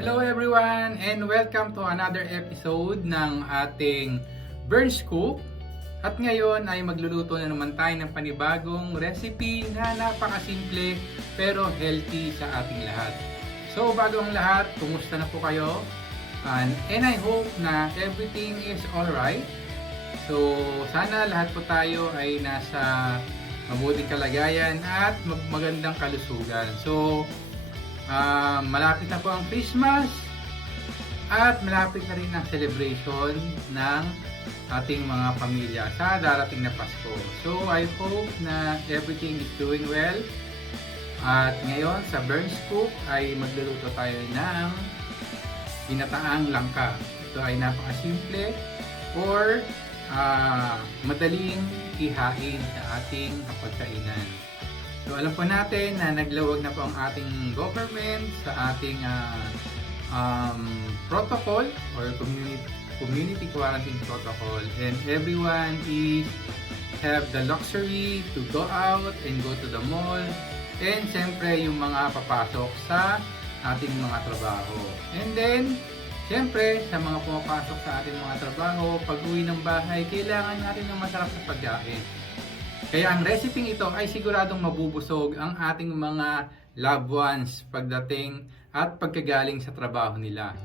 Hello everyone and welcome to another episode ng ating Burn Scoop. At ngayon ay magluluto na naman tayo ng panibagong recipe na napakasimple pero healthy sa ating lahat. So bago ang lahat, kumusta na po kayo? And I hope na everything is alright. So sana lahat po tayo ay nasa mabuting kalagayan at magandang kalusugan. So malapit na po ang Christmas at malapit na rin ang celebration ng ating mga pamilya sa darating na Pasko. So I hope na everything is doing well. At ngayon sa Burn Scoop ay magluluto tayo ng Ginataang Langka. Ito ay napakasimple or madaling ihain sa ating pagkainan. So alam po natin na naglawag na po ang ating government sa ating protocol or community quarantine protocol, and everyone is have the luxury to go out and go to the mall, and siyempre yung mga papasok sa ating mga trabaho. And then siyempre sa mga pumapasok sa ating mga trabaho, pag uwi ng bahay, kailangan natin ng masarap na pagkain. Kaya ang recipe ito ay siguradong mabubusog ang ating mga loved ones pagdating at pagkagaling sa trabaho nila.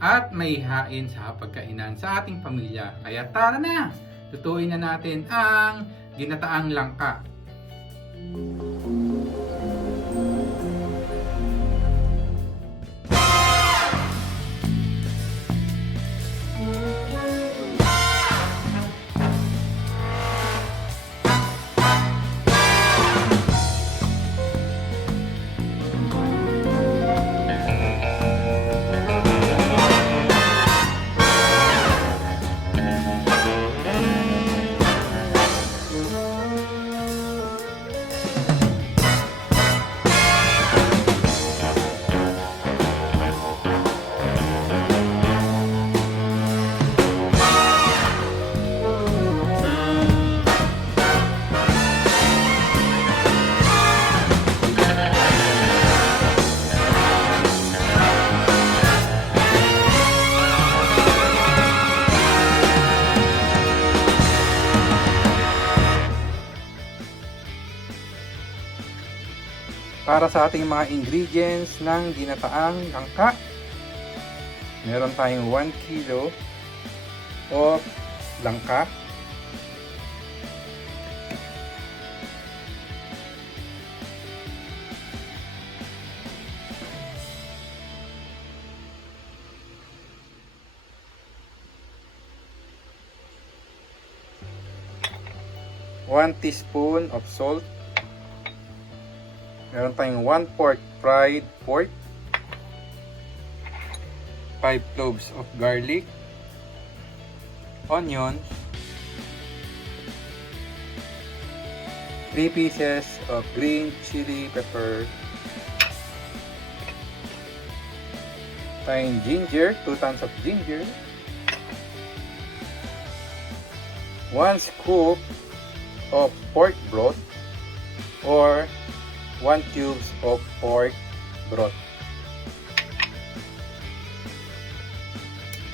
At may hain sa pagkainan sa ating pamilya. Kaya tara na! Lutuin na natin ang Ginataang Langka. Para sa ating mga ingredients ng Ginataang Langka, meron tayong 1 kilo of langka, one teaspoon of salt, meron tayong 1/4 fried pork, 5 cloves of garlic, onions, 3 pieces of green chili pepper, tayong ginger, 2 tons of ginger, 1 scoop of pork broth or 1 cubes of pork broth,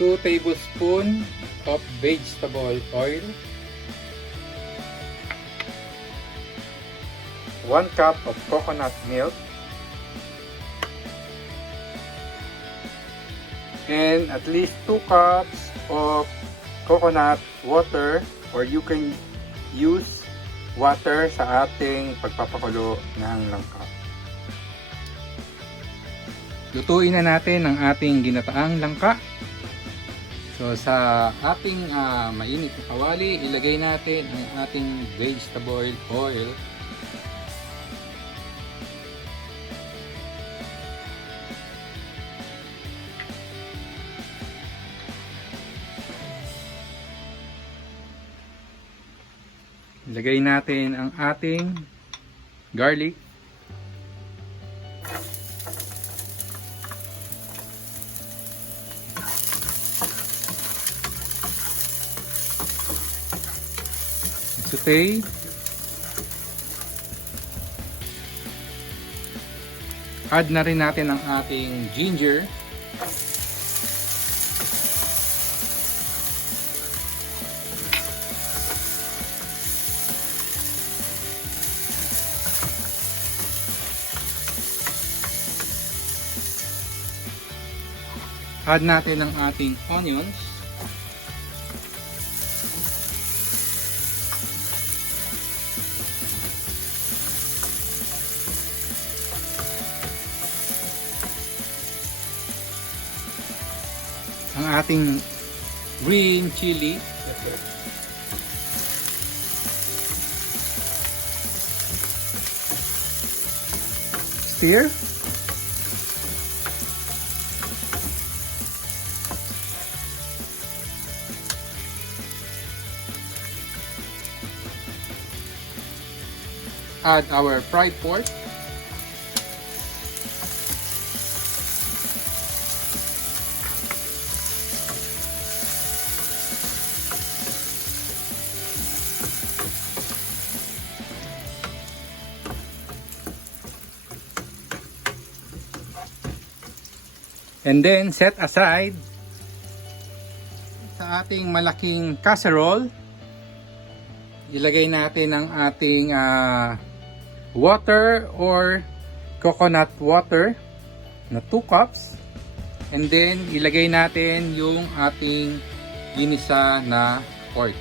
2 tablespoons of vegetable oil, 1 cup of coconut milk, and at least 2 cups of coconut water, or you can use water sa ating pagpapakulo ng langka. Lutuin na natin ang ating ginataang langka. So sa ating mainit na kawali, ilagay natin ang ating vegetable oil. Ilagay natin ang ating garlic. Saute. Add na rin natin ang ating ginger. Add natin ang ating onions. Ang ating green chili. Stir. Add our fried pork. And then set aside sa ating malaking casserole. Ilagay natin ang ating water or coconut water na 2 cups. And then ilagay natin yung ating ginisa na pork.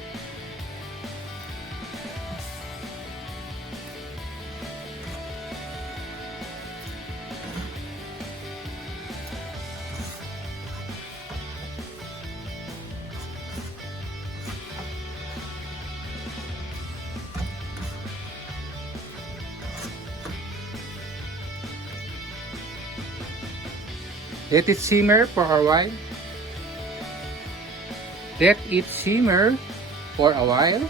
Let it simmer for a while. Let it simmer for a while.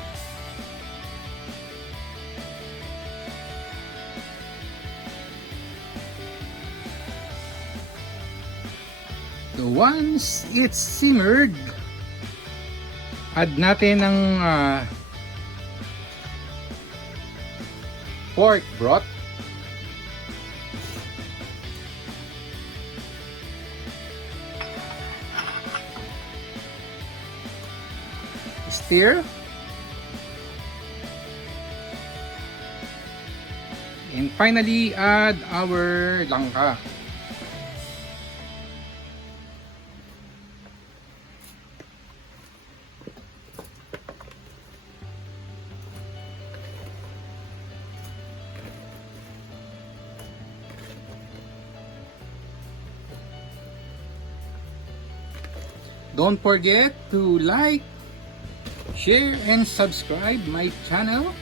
So once it's simmered, add natin ang pork broth. Stir. And finally, add our langka. Don't forget to like, share and subscribe my channel,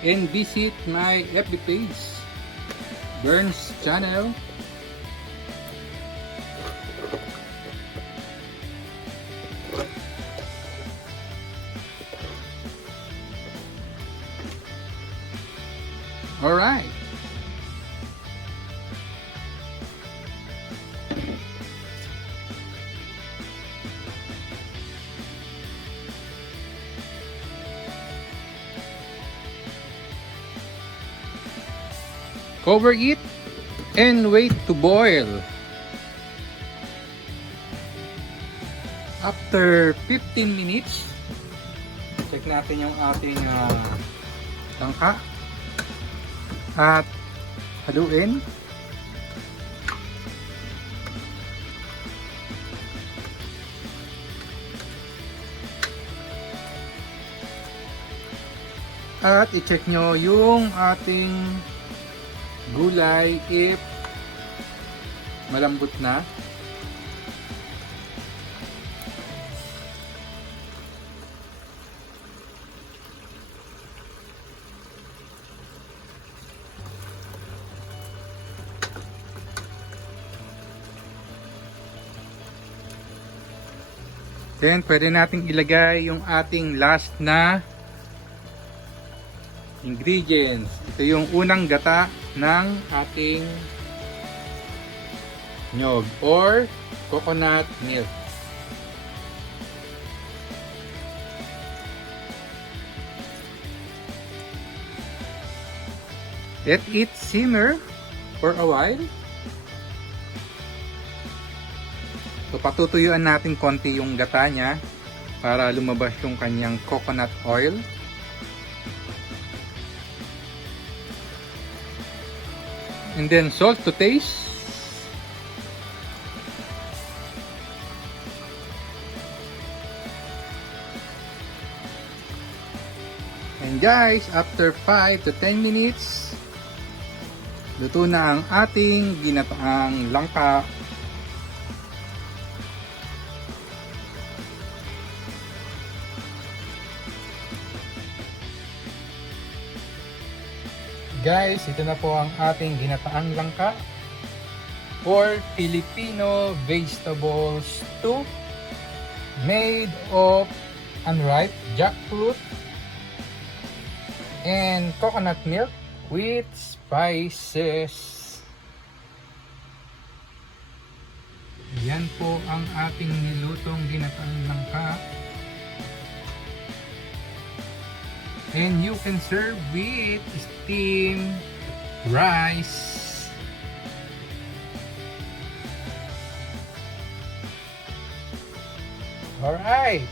and visit my FB page, Burns Channel. Alright. Cover it and wait to boil. After 15 minutes, check natin yung ating langka at haluin. At i-check nyo yung ating gulay if malambot na. Then pwede nating ilagay yung ating last na ingredients. Ito yung unang gata ng ating nyog or coconut milk. Let it simmer for a while. So patutuyuan natin konti yung gata niya para lumabas yung kanyang coconut oil. And then salt to taste. And guys, after 5 to 10 minutes, luto na ang ating ginataang langka. Guys, ito na po ang ating ginataang langka or Filipino vegetable stew made of unripe jackfruit and coconut milk with spices. Yan po ang ating nilutong ginataang langka. And you can serve with steamed rice. Alright.